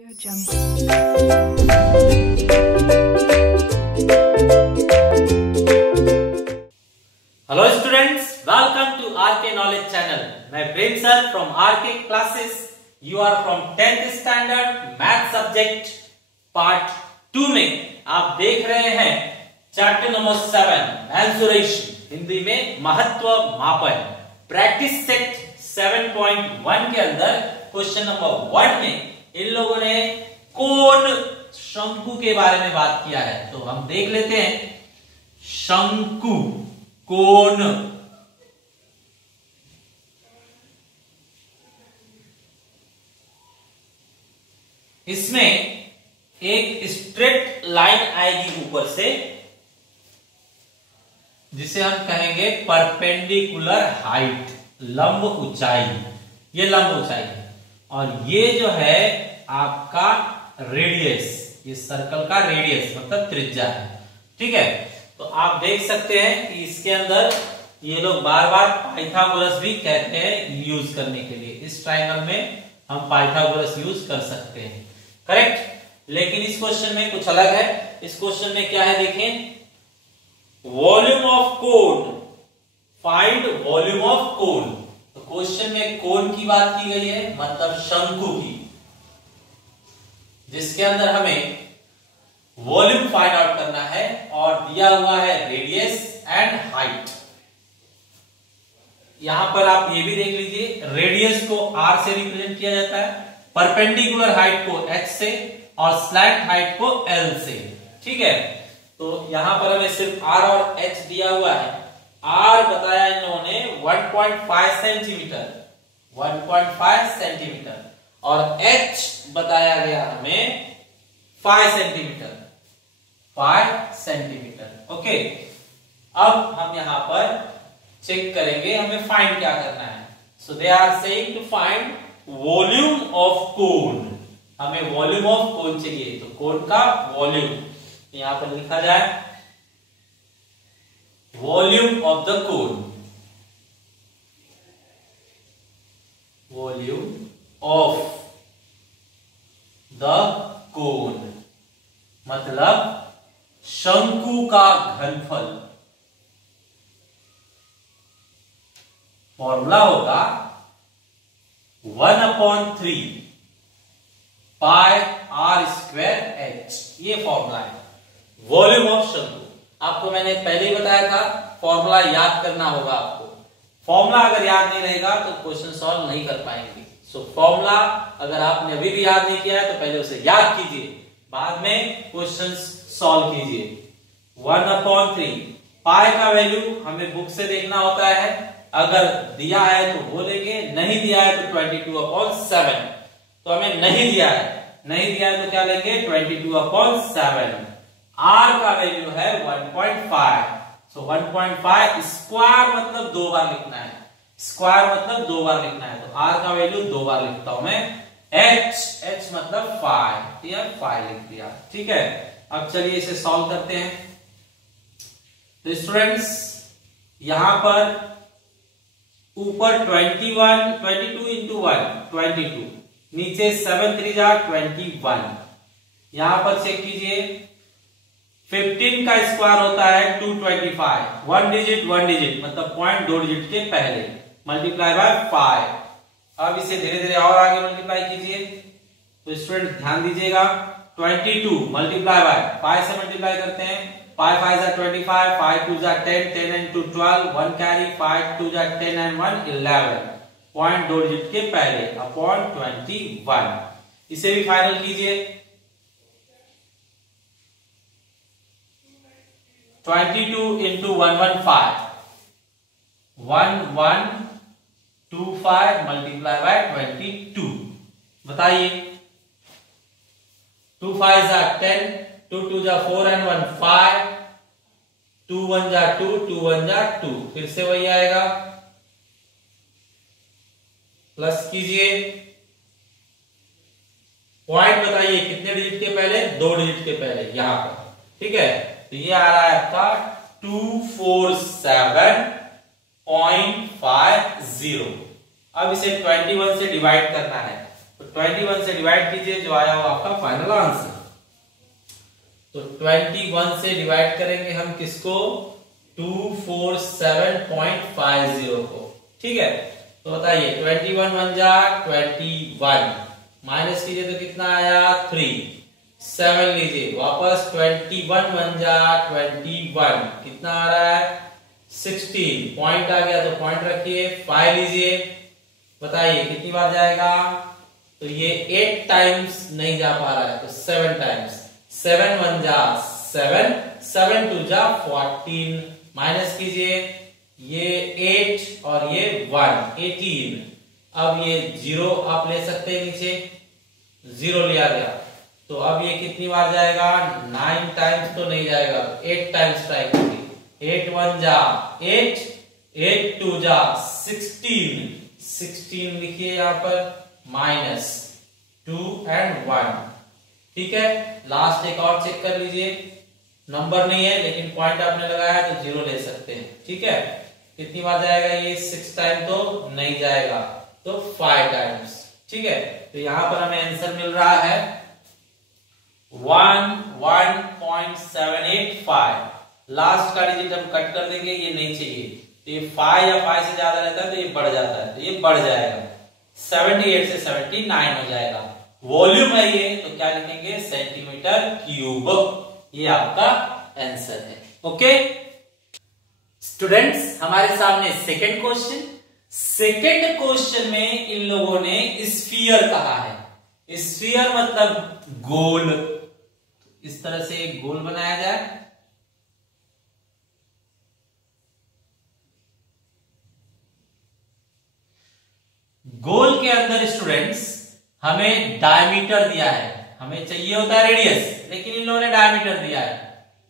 Hello students, welcome to RK knowledge channel. मैं Prem sir from RK classes. You are from 10th standard math subject part 2 में आप देख रहे हैं chapter number 7 mensuration, Hindi में महत्व मापन। प्रैक्टिस सेट 7.1 के अंदर क्वेश्चन नंबर 1 में इन लोगों ने कोण शंकु के बारे में बात किया है, तो हम देख लेते हैं। शंकु कोण, इसमें एक स्ट्रेट लाइन आएगी ऊपर से, जिसे हम कहेंगे परपेंडिकुलर हाइट, लंब ऊंचाई। ये लंब ऊंचाई है और ये जो है आपका रेडियस, ये सर्कल का रेडियस मतलब त्रिज्या है। ठीक है, तो आप देख सकते हैं कि इसके अंदर ये लोग बार बार पाइथागोरस भी कहते हैं यूज करने के लिए। इस ट्रायंगल में हम पाइथागोरस यूज कर सकते हैं, करेक्ट। लेकिन इस क्वेश्चन में कुछ अलग है। इस क्वेश्चन में क्या है देखें, वॉल्यूम ऑफ कोण, फाइंड वॉल्यूम ऑफ कोण। तो क्वेश्चन में कोण की बात की गई है, मतलब शंकु की, जिसके अंदर हमें वॉल्यूम फाइंड आउट करना है और दिया हुआ है रेडियस एंड हाइट। यहां पर आप ये भी देख लीजिए, रेडियस को r से रिप्रेजेंट किया जाता है, परपेंडिकुलर हाइट को h से और स्लैंट हाइट को l से। ठीक है, तो यहां पर हमें सिर्फ r और h दिया हुआ है। r बताया इन्होंने 1.5 सेंटीमीटर, 1.5 सेंटीमीटर, और h बताया गया हमें 5 सेंटीमीटर, 5 सेंटीमीटर। ओके, अब हम यहां पर चेक करेंगे हमें फाइंड क्या करना है। So they are saying to find volume of cone. हमें वॉल्यूम ऑफ कोण चाहिए, तो कोण का वॉल्यूम यहां पर लिखा जाए, वॉल्यूम ऑफ द कोण, वॉल्यूम ऑफ द कोण मतलब शंकु का घनफल। फॉर्मूला होगा 1/3 पाई r स्क्वायर h। ये फॉर्मूला है वॉल्यूम ऑफ शंकु। आपको मैंने पहले ही बताया था फॉर्मूला याद करना होगा आपको। फॉर्मूला अगर याद नहीं रहेगा तो क्वेश्चन सॉल्व नहीं कर पाएंगे। सो फॉर्मूला अगर आपने अभी भी याद नहीं किया है तो पहले उसे याद कीजिए, बाद में क्वेश्चन सॉल्व कीजिए। 1/3 पाई का वैल्यू हमें बुक से देखना होता है, अगर दिया है तो वो लेंगे, नहीं दिया है तो 22/7। तो हमें नहीं दिया है, नहीं दिया है तो क्या लेंगे 22/7। r का वैल्यू है 1.5। सो 1.5 स्क्वायर मतलब 2 बार लिखना है, स्क्वायर मतलब 2 बार लिखना है, तो r का वैल्यू 2 बार लिखता हूं मैं। h मतलब 5, यह 5 लिख दिया। ठीक है, अब चलिए इसे सॉल्व करते हैं। तो स्टूडेंट्स यहां पर ऊपर 22 इंटू 1 22, नीचे 7 3 21। यहां पर चेक कीजिए, 15 का स्क्वायर होता है 225, 1 डिजिट मतलब पॉइंट 2 डिजिट के पहले, मल्टीप्लाई बाय 5। अब इसे धीरे धीरे और आगे मल्टीप्लाई कीजिए। तो स्टूडेंट ध्यान दीजिएगा, 22 मल्टीप्लाई बाय 5 से मल्टीप्लाई करते हैं, 5 5 25, 5 2 10, 10 and 2 12, 1 carry, 5 2 10 and 1 11, point 2 digit के पहले अपॉन 21। इसे भी फाइनल कीजिए, 22 इंटू 115, 1125 मल्टीप्लाई बाय 22। बताइए, 2 5 10, 2 2 4 and 1 5, 2 1 2, 2 1 2, फिर से वही आएगा। प्लस कीजिए, पॉइंट बताइए कितने डिजिट के पहले, 2 डिजिट के पहले यहां पर। ठीक है, तो ये आ रहा है आपका 247.50। अब इसे 21 से डिवाइड करना है, तो 21 से डिवाइड कीजिए, जो आया वो आपका फाइनल आंसर। तो 21 से डिवाइड करेंगे हम किसको, 247.50 को। ठीक है, तो बताइए 21 1 जा 21, माइनस कीजिए तो कितना आया 3, 7 लीजिए वापस, 21 1 जा 21, कितना आ रहा है 16, पॉइंट आ गया तो पॉइंट रखिए, 5 लीजिए, बताइए कितनी बार जाएगा, तो ये 8 टाइम्स नहीं जा पा रहा है तो 7 टाइम्स, 7 1 जा 7, 7 2 जा 14, माइनस कीजिए, ये 8 और ये 1 18, अब ये 0 आप ले सकते हैं नीचे, 0 लिया गया, तो अब ये कितनी बार जाएगा, 9 टाइम्स तो नहीं जाएगा, 8 टाइम्स ट्राई कीजिए, 8 1 जा 8, 8 2 जा 16, 16 लिखिए यहाँ पर, माइनस 2 and 1। ठीक है, लास्ट एक और चेक कर लीजिए, नंबर नहीं है लेकिन पॉइंट आपने लगाया है तो 0 ले सकते हैं। ठीक है, कितनी बार जाएगा ये, 6 टाइम तो नहीं जाएगा, तो 5 टाइम्स। ठीक है, तो यहां पर हमें आंसर मिल रहा है 1.785। लास्ट का डिजिट हम कट कर देंगे, ये नहीं चाहिए, तो ये 5 या 5 से ज्यादा रहता है तो ये बढ़ जाता है, तो ये बढ़ जाएगा, 78 से 79 हो जाएगा। वॉल्यूम है ये, तो क्या लिखेंगे, सेंटीमीटर क्यूब, ये आपका आंसर है। ओके स्टूडेंट्स, हमारे सामने सेकंड क्वेश्चन। सेकंड क्वेश्चन में इन लोगों ने स्फीयर कहा है, स्फीयर मतलब गोल, इस तरह से एक गोल बनाया जाए, गोल के अंदर स्टूडेंट्स हमें डायमीटर दिया है, हमें चाहिए होता है रेडियस, लेकिन इन लोगों ने डायमीटर दिया है,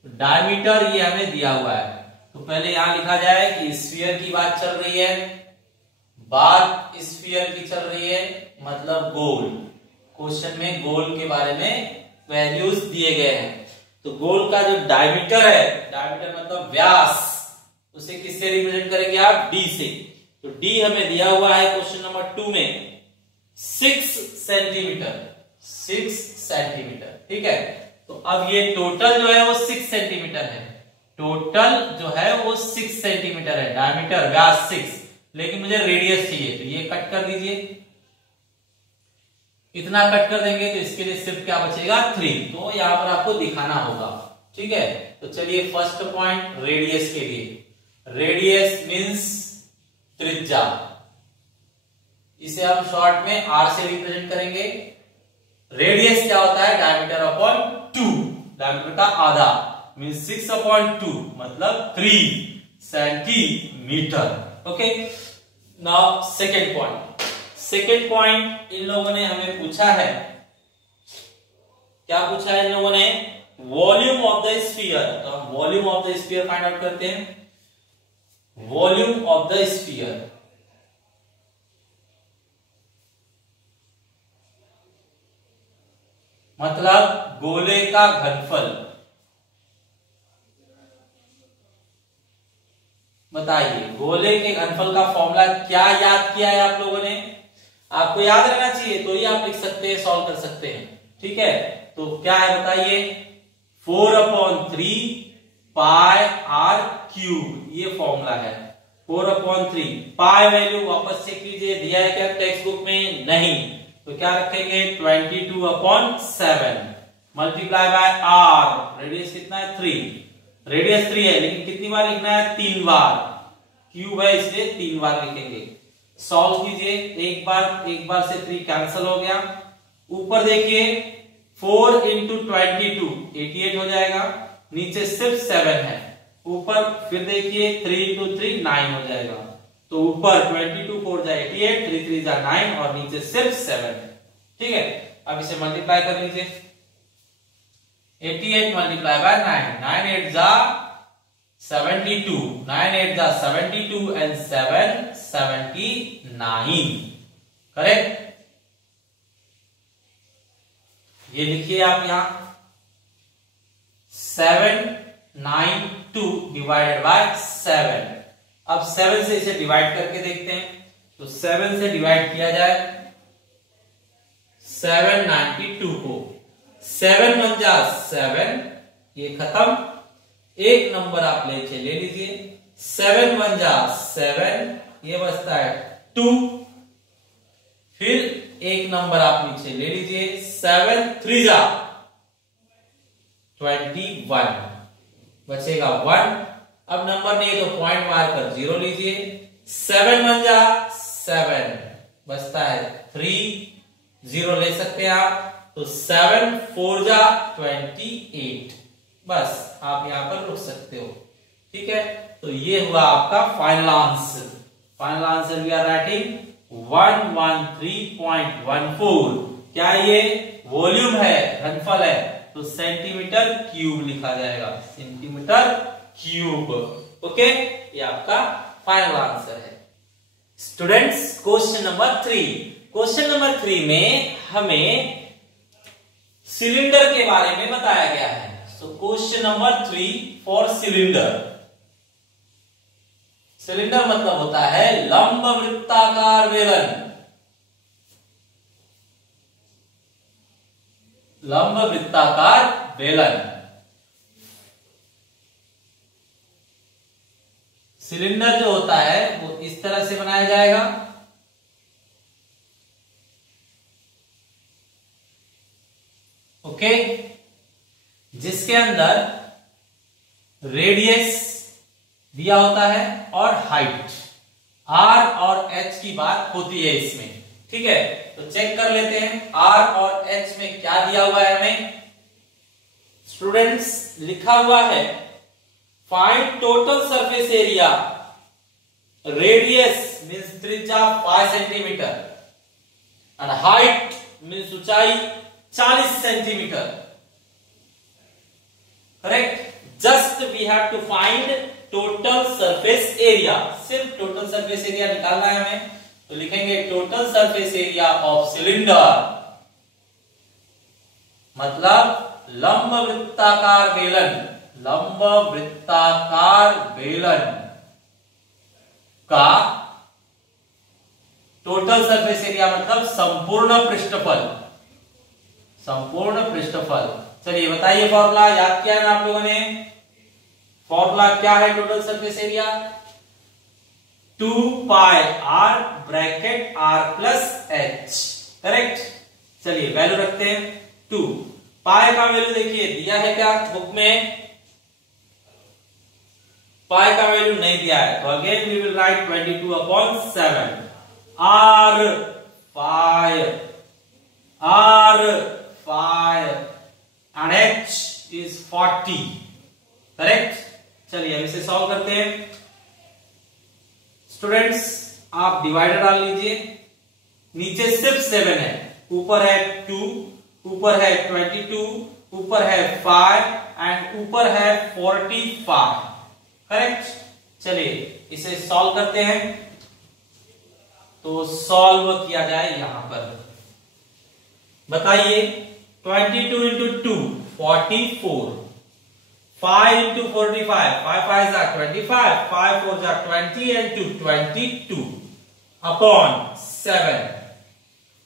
तो डायमीटर ये हमें दिया हुआ है, तो पहले यहां लिखा जाए कि स्फीयर की बात चल रही है, बात स्फीयर की चल रही है, मतलब गोल, क्वेश्चन में गोल के बारे में वैल्यूज दिए गए हैं, तो गोल का जो डायमीटर है, डायमीटर मतलब व्यास, उसे किससे रिप्रेजेंट करेंगे आप, डी से, तो डी हमें दिया हुआ है क्वेश्चन नंबर 2 में 6 सेंटीमीटर, 6 सेंटीमीटर। ठीक है, तो अब ये टोटल जो है वो 6 सेंटीमीटर है, टोटल जो है वो 6 सेंटीमीटर है, डायमीटर व्यास 6, लेकिन मुझे रेडियस चाहिए, तो ये कट कर दीजिए, इतना कट कर देंगे तो इसके लिए सिर्फ क्या बचेगा 3, तो यहां पर आपको दिखाना होगा। ठीक है, तो चलिए फर्स्ट पॉइंट रेडियस के लिए, रेडियस मींस त्रिज्या, इसे हम शॉर्ट में r से रिप्रेजेंट करेंगे। रेडियस क्या होता है, डायमीटर अपॉन 2, डायमीटर का आधा, मींस 6 अपॉन 2 मतलब 3 centimetre. Okay, now second point, second point in लोगों ने हमें पूछा है, क्या पूछा है इन लोगों ने, वॉल्यूम ऑफ द स्फीयर, तो हम volume of the sphere find out करते हैं, वॉल्यूम ऑफ द स्फीयर मतलब गोले का घनफल। बताइए गोले के घनफल का फॉर्मूला क्या याद किया है आप लोगों ने, आपको याद रहना चाहिए तो ही आप लिख सकते हैं, सॉल्व कर सकते हैं। ठीक है, तो क्या है बताइए, 4/3 पाई आर क्यूब, ये फॉर्मूला है 4/3। पाई वैल्यू वापस चेक कीजिए, दिया है क्या टेक्स्ट बुक में, नहीं, तो क्या रखेंगे 22/7 मल्टीप्लाई बाय आर, रेडियस कितना है 3, रेडियस 3 है लेकिन कितनी बार लिखना है, 3 बार, क्यूब है इसलिए 3 बार लिखेंगे। सॉल्व कीजिए, एक बार से 3 कैंसिल हो गया, ऊपर देखिए 4 into 22 88 हो जाएगा, नीचे सिर्फ 7 है, ऊपर फिर देखिए 3 into 3 9 हो जाएगा, तो ऊपर 22 4 जा 88, 3 3 जा 9 और नीचे सिर्फ 7 है। ठीक है, अब इसे मल्टीप्लाई कर लीजिए, 88 मल्टीप्लाई बाय 9, 9 8 जा 72, 9 8 जा 72 and 7 79, करेक्ट। ये लिखिए आप यहां 792 डिवाइडेड बाय 7। अब 7 से इसे डिवाइड करके देखते हैं, तो 7 से डिवाइड किया जाए 792 को 7 1 जा 7, ये खत्म, एक नंबर आप ले लीजिए, 7 1 जा 7, ये बचता है 2, फिर एक नंबर आप नीचे ले लीजिए, 7 3 जा 21, बचेगा 1। अब नंबर नहीं तो पॉइंट मार कर 0 लीजिए, 7 1 जा 7, बचता है 3, 0 ले सकते हैं आप, तो 7 4 जा 28, बस आप यहां पर रुक सकते हो। ठीक है, तो ये हुआ आपका final answer. Final answer we are writing 113.14। क्या ये वॉल्यूम है, घनफल है, तो सेंटीमीटर क्यूब लिखा जाएगा, सेंटीमीटर क्यूब। ओके, ये आपका फाइनल आंसर है। Students, question number 3, question number 3 में हमें सिलेंडर के बारे में बताया गया है। So question number 3 for cylinder. Cylinder मतलब होता है लंब वृत्ताकार बेलन, लंब वृत्ताकार बेलन। सिलेंडर जो होता है वो इस तरह से बनाया जाएगा, ओके, जिसके अंदर रेडियस दिया होता है और हाइट, आर और एच की बात होती है इसमें। ठीक है, तो चेक कर लेते हैं आर और एच में क्या दिया हुआ है हमें। स्टूडेंट्स, लिखा हुआ है find total surface area, radius means त्रिज्या 5 सेंटीमीटर एंड हाइट मींस ऊंचाई 40 centimetre. Correct, just we have to find total surface area, सिर्फ टोटल सरफेस एरिया निकालना है हमें, तो लिखेंगे total surface area of cylinder, मतलब लंब वृत्ताकार बेलन, लंब वृत्ताकार बेलन का टोटल सरफेस एरिया मतलब संपूर्ण पृष्ठफल, संपूर्ण पृष्ठफल। चलिए बताइए, फॉर्मूला याद किया है ना आप लोगों ने? फॉर्मूला क्या है total surface area? 2 pi r bracket r plus h. Correct, चलिए वैल्यू रखते हैं 2। पाई का वैल्यू देखिए दिया है क्या बुक में? पाई का वैल्यू नहीं दिया है, तो again we will write 22/7। R 5 and h is 40। Correct, चलिए अब इसे सॉल्व करते हैं। स्टूडेंट्स, आप डिवाइडर डाल लीजिए, नीचे सिर्फ 7 है, ऊपर है 2, ऊपर है 22, ऊपर है 5 एंड ऊपर है 45। करेक्ट, चलिए इसे सॉल्व करते हैं। तो सॉल्व किया जाए यहां पर, बताइए 22 into 2 44, 5 into 45, 5 5 are 25, 5 4 are 20 and 2 22 upon 7।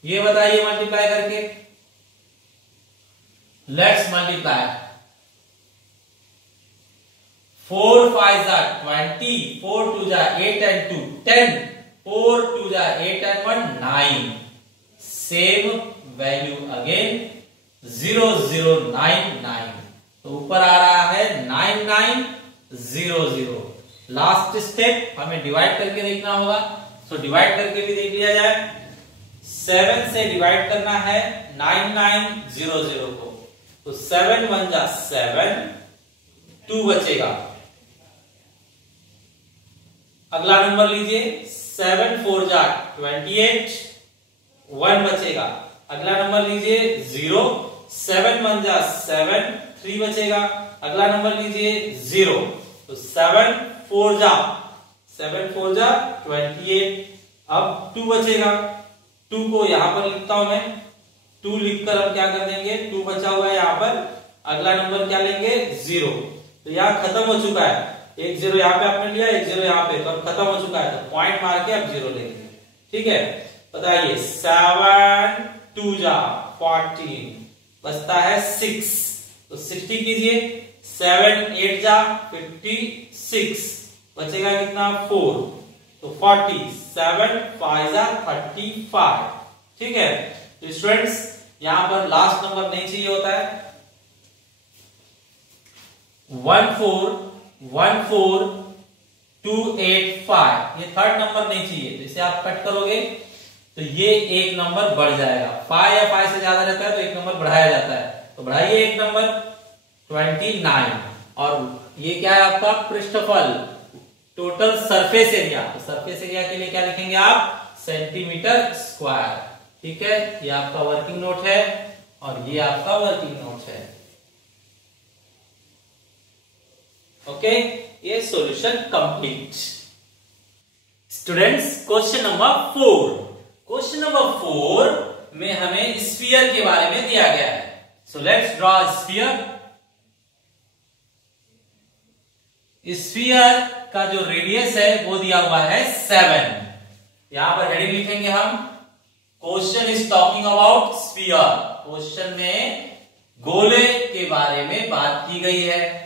ये बताइए मल्टीप्लाई करके, let's multiply. 4 5 are 20, 4 2 are 8 and 2 10, 4 2 are 8 and 1 9। Same value again 0099, तो ऊपर आ रहा है 9900। लास्ट स्टेप हमें डिवाइड करके देखना होगा, सो डिवाइड करके भी देख लिया जाए। 7 से डिवाइड करना है 9900 को, तो 7 1 जा 7, 2 बचेगा। अगला नंबर लीजिए, 7 4 जा 28, 1 बचेगा। अगला नंबर लीजिए 0, 7 1 जा 7, 3 बचेगा। अगला नंबर लीजिए 0, तो 7 4 जा 28, अब 2 बचेगा। 2 को यहां पर लिखता हूं मैं, 2 लिखकर हम क्या कर देंगे, 2 बचा हुआ है यहां पर। अगला नंबर क्या लेंगे 0, तो यहां खत्म हो चुका है, एक 0 यहां पे आपने लिया, एक 0 यहां पे, तो अब खत्म हो चुका है, तो पॉइंट मार के अब 0 लेंगे। ठीक है, बताइए 7 2 जा 14 बचता है 6, तो 60 कीजिए, 7 8 जा 56, बचेगा कितना 4, तो 40, 7 5 जा 35। ठीक है, तो स्टूडेंट्स यहां पर लास्ट नंबर नहीं चाहिए होता है, 14285, ये थर्ड नंबर नहीं चाहिए, तो इसे आप कट करोगे तो ये एक नंबर बढ़ जाएगा, 5 या 5 से ज्यादा रहता है तो एक नंबर बढ़ाया जाता है, तो बढ़ाइए एक नंबर 29, और ये क्या है आपका पृष्ठफल, टोटल सरफेस एरिया, तो सरफेस एरिया के लिए क्या लिखेंगे आप, सेंटीमीटर स्क्वायर। ठीक है, ये आपका वर्किंग नोट है और ये आपका वर्किंग नोट है। ओके, ये solution complete. Students question number 4, question number 4 में हमें स्फीयर के बारे में दिया गया है। So let's draw sphere. Sphere का जो रेडियस है वो दिया हुआ है 7। यहां पर हेडिंग लिखेंगे हम, question is talking about sphere. Question में गोले के बारे में बात की गई है।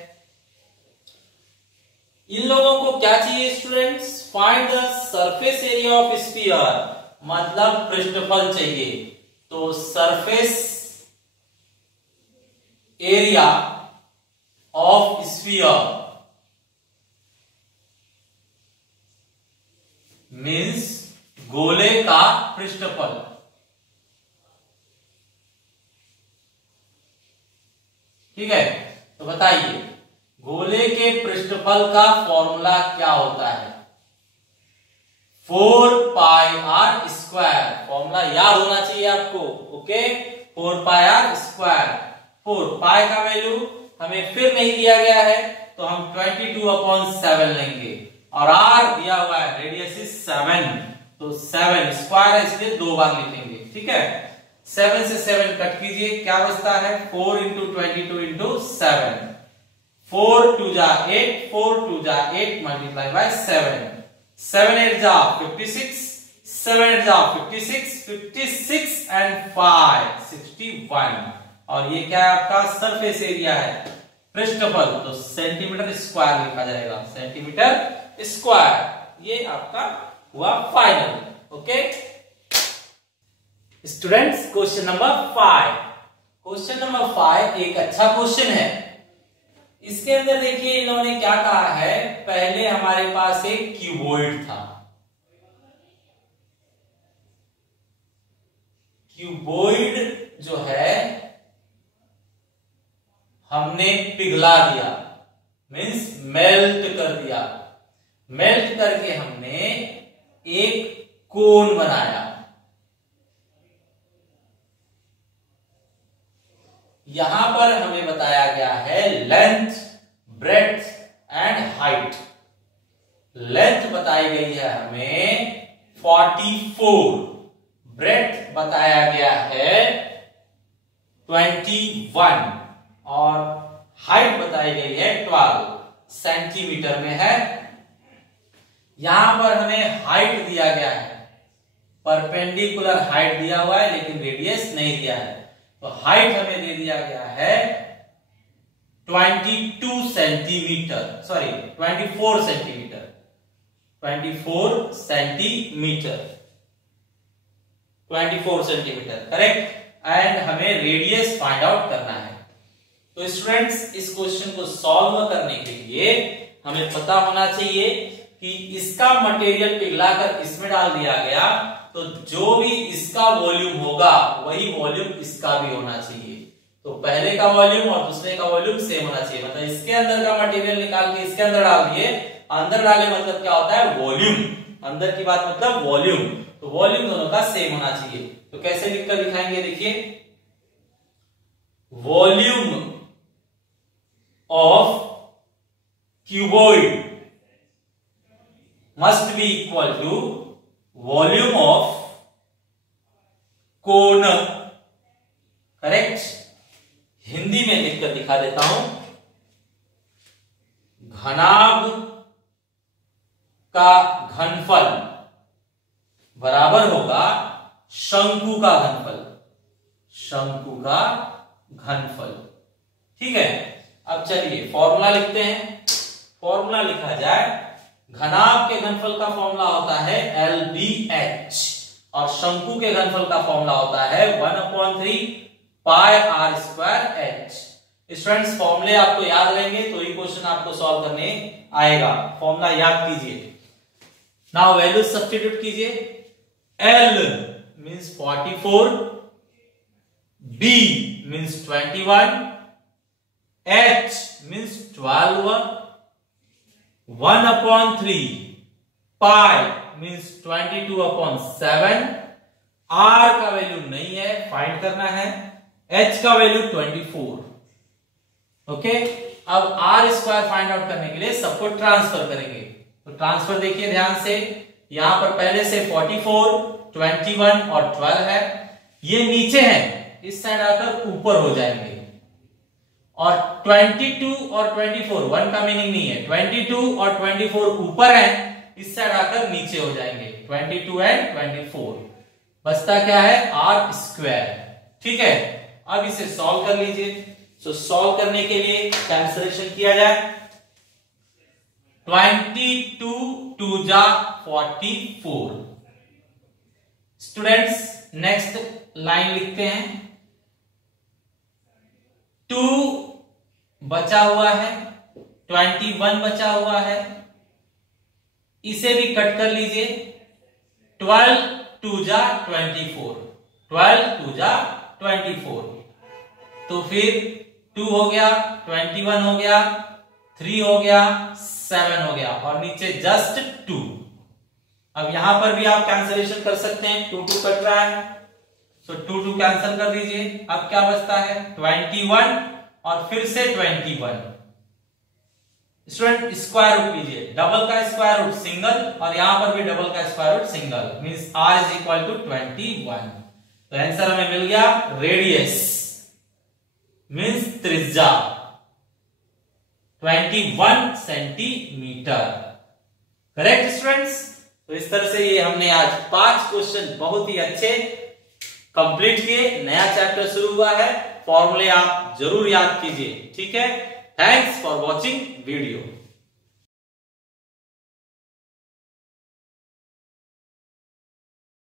इन लोगों को क्या चाहिए students, find the surface area of sphere, मतलब पृष्ठफल चाहिए। तो surface area of sphere means गोले का पृष्ठफल। ठीक है, तो बताइए गोले के पृष्ठफल का फॉर्मूला क्या होता है, 4πr स्क्वायर। फॉर्मूला याद होना चाहिए आपको। Okay, 4πr square. 4 पाई का वैल्यू हमें फिर नहीं दिया गया है तो हम 22/7 लेंगे, और r दिया हुआ है, रेडियस इज 7, तो 7 स्क्वायर है इसलिए 2 बार लिखेंगे। ठीक है, 7 से 7 कट कीजिए, क्या बचता है 4 × 22 × 7, 4 2 जा 8, 4 2 जा 8 मल्टीप्लाई बाय 7, 7 8 जा 56, 7 8 जा 56, 56 एंड 5 61, और ये क्या है आपका सरफेस एरिया है, पृष्ठफल, तो सेंटीमीटर स्क्वायर लिखा जाएगा, सेंटीमीटर स्क्वायर। ये आपका हुआ final. Okay students, question number 5। Question number 5 एक अच्छा क्वेश्चन है। इसके अंदर देखिए इन्होंने क्या कहा है, पहले हमारे पास एक क्यूबॉइड था, क्यूबॉइड जो है हमने पिघला दिया, मीन्स मेल्ट कर दिया, मेल्ट करके हमने एक कोन बनाया। यहां पर हमें बताया गया है length, breadth and height. Length बताई गई है हमें 44, ब्रेड्थ बताया गया है 21 और हाइट बताई गई है 12 सेंटीमीटर में है। यहां पर हमें हाइट दिया गया है, परपेंडिकुलर हाइट दिया हुआ है लेकिन रेडियस नहीं दिया है, तो हाइट हमें दे दिया गया है 22 centimetre, sorry 24 centimetre, 24 centimetre, 24 centimetre correct. And हमें रेडियस फाइंड आउट करना है। तो स्टूडेंट्स इस क्वेश्चन को सॉल्व करने के लिए हमें पता होना चाहिए कि इसका मटेरियल पिघलाकर इसमें डाल दिया गया तो जो भी इसका वॉल्यूम होगा वही वॉल्यूम इसका भी होना चाहिए। तो पहले का वॉल्यूम और दूसरे का वॉल्यूम सेम होना चाहिए, मतलब इसके अंदर का मटेरियल निकाल के इसके अंदर डाल दिए, अंदर डाले मतलब क्या होता है वॉल्यूम, अंदर की बात मतलब वॉल्यूम, तो वॉल्यूम दोनों का सेम होना चाहिए। तो कैसे लिखकर दिखाएंगे, देखिए volume of cuboid must be equal to volume of cone, correct. Hindi में लिखकर दिखा देता हूं, घनाभ का घनफल बराबर होगा शंकु का घनफल। शंकु का घनफल। ठीक है, अब चलिए फॉर्मूला लिखते हैं। फॉर्मूला लिखा जाए, घनाभ के घनफल का फॉर्मूला होता है LBH और शंकु के घनफल का फॉर्मूला होता है 1/3 पाई r स्क्वायर h। स्टूडेंट्स फॉर्मूले आपको याद रहेंगे तो ये क्वेश्चन आपको सॉल्व करने आएगा। फॉर्मूला याद कीजिए। नाउ वैल्यू सब्स्टिट्यूट कीजिए। L means 44, B means 21, H means 12, 1/3 पाई मींस 22/7, R का वैल्यू नहीं है, फाइंड करना है, H का वैल्यू 24। ओके, अब R स्क्वायर फाइंड आउट करने के लिए सबको ट्रांसफर करेंगे। तो ट्रांसफर देखिए ध्यान से, यहां पर पहले से 44, 21 और 12 है, ये नीचे है, इस साइड आकर ऊपर हो जाएंगे। और 22 और 24 1 का मीनिंग नहीं है, 22 और 24 ऊपर है, इस साइड आकर नीचे हो जाएंगे, 22 एंड 24। बचता क्या है, R स्क्वायर। ठीक है, अब इसे सॉल्व कर लीजिए। सो सॉल्व करने के लिए कैंसलेशन किया जाए। 22 2 जा 44। स्टूडेंट्स नेक्स्ट लाइन लिखते हैं। 2 बचा हुआ है, 21 बचा हुआ है, इसे भी कट कर लीजिए। 12 2 जा 24, 12 2 जा 24, तो फिर 2 हो गया, 21 हो गया, 3 हो गया, 7 हो गया और नीचे जस्ट 2। अब यहां पर भी आप कैंसलेशन कर सकते हैं, 2 2 कट रहा है, सो 2 2 कैंसिल कर दीजिए। अब क्या बचता है, 21 और फिर से 21। स्टूडेंट स्क्वायर रूट लीजिए, डबल का स्क्वायर रूट सिंगल और यहां पर भी डबल का square root single, means R is equal to 21। तो आंसर हमें मिल गया रेडियस मींस त्रिज्या 21 सेंटीमीटर। Correct students. तो इस तरह से ये हमने आज 5 क्वेश्चन बहुत ही अच्छे कंप्लीट किए। नया चैप्टर शुरू हुआ है, फॉर्मूले आप जरूर याद कीजिए। ठीक है, थैंक्स फॉर वॉचिंग वीडियो।